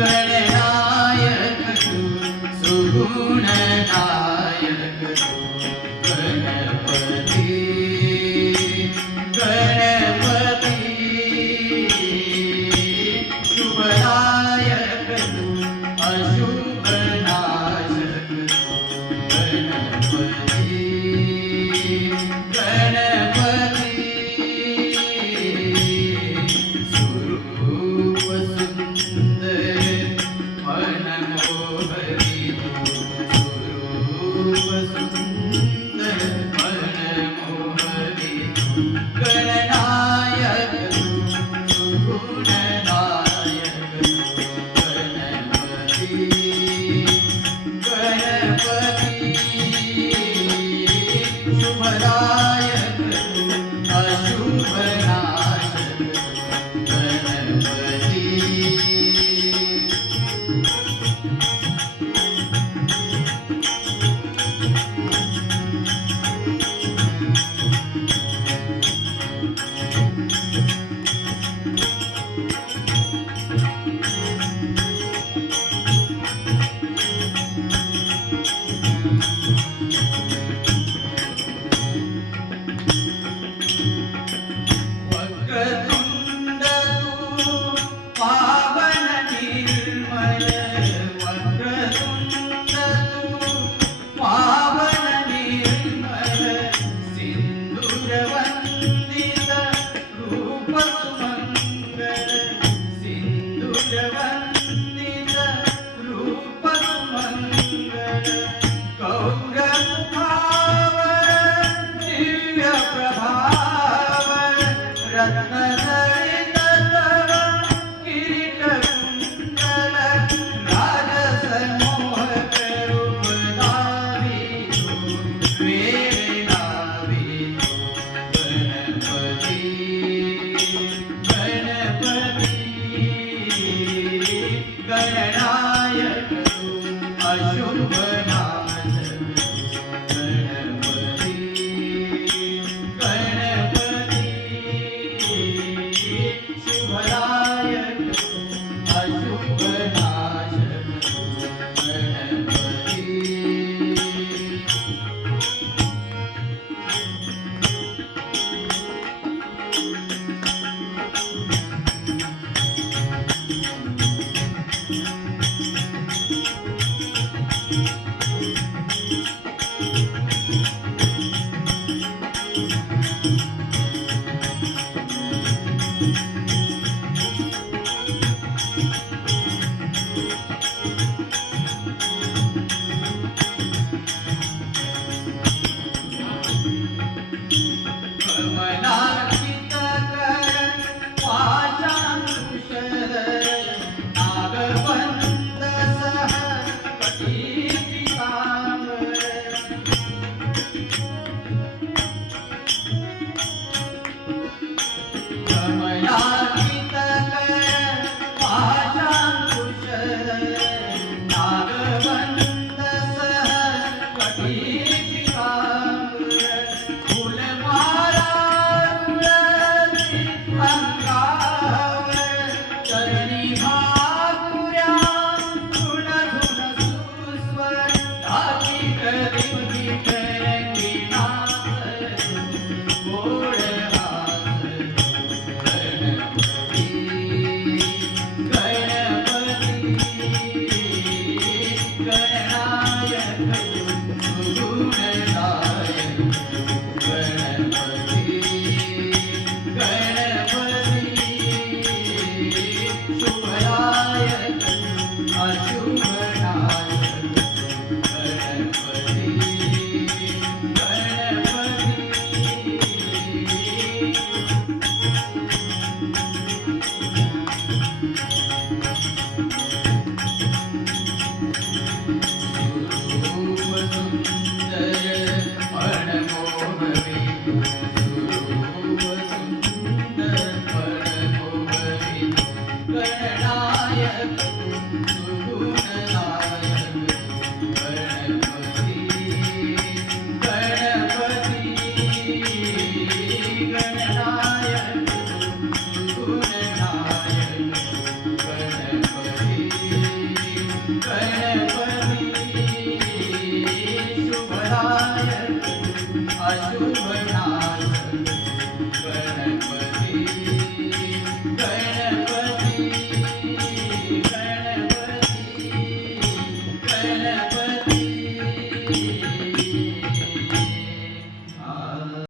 Sugunaya, Sugunaya, Hare my மரணாய்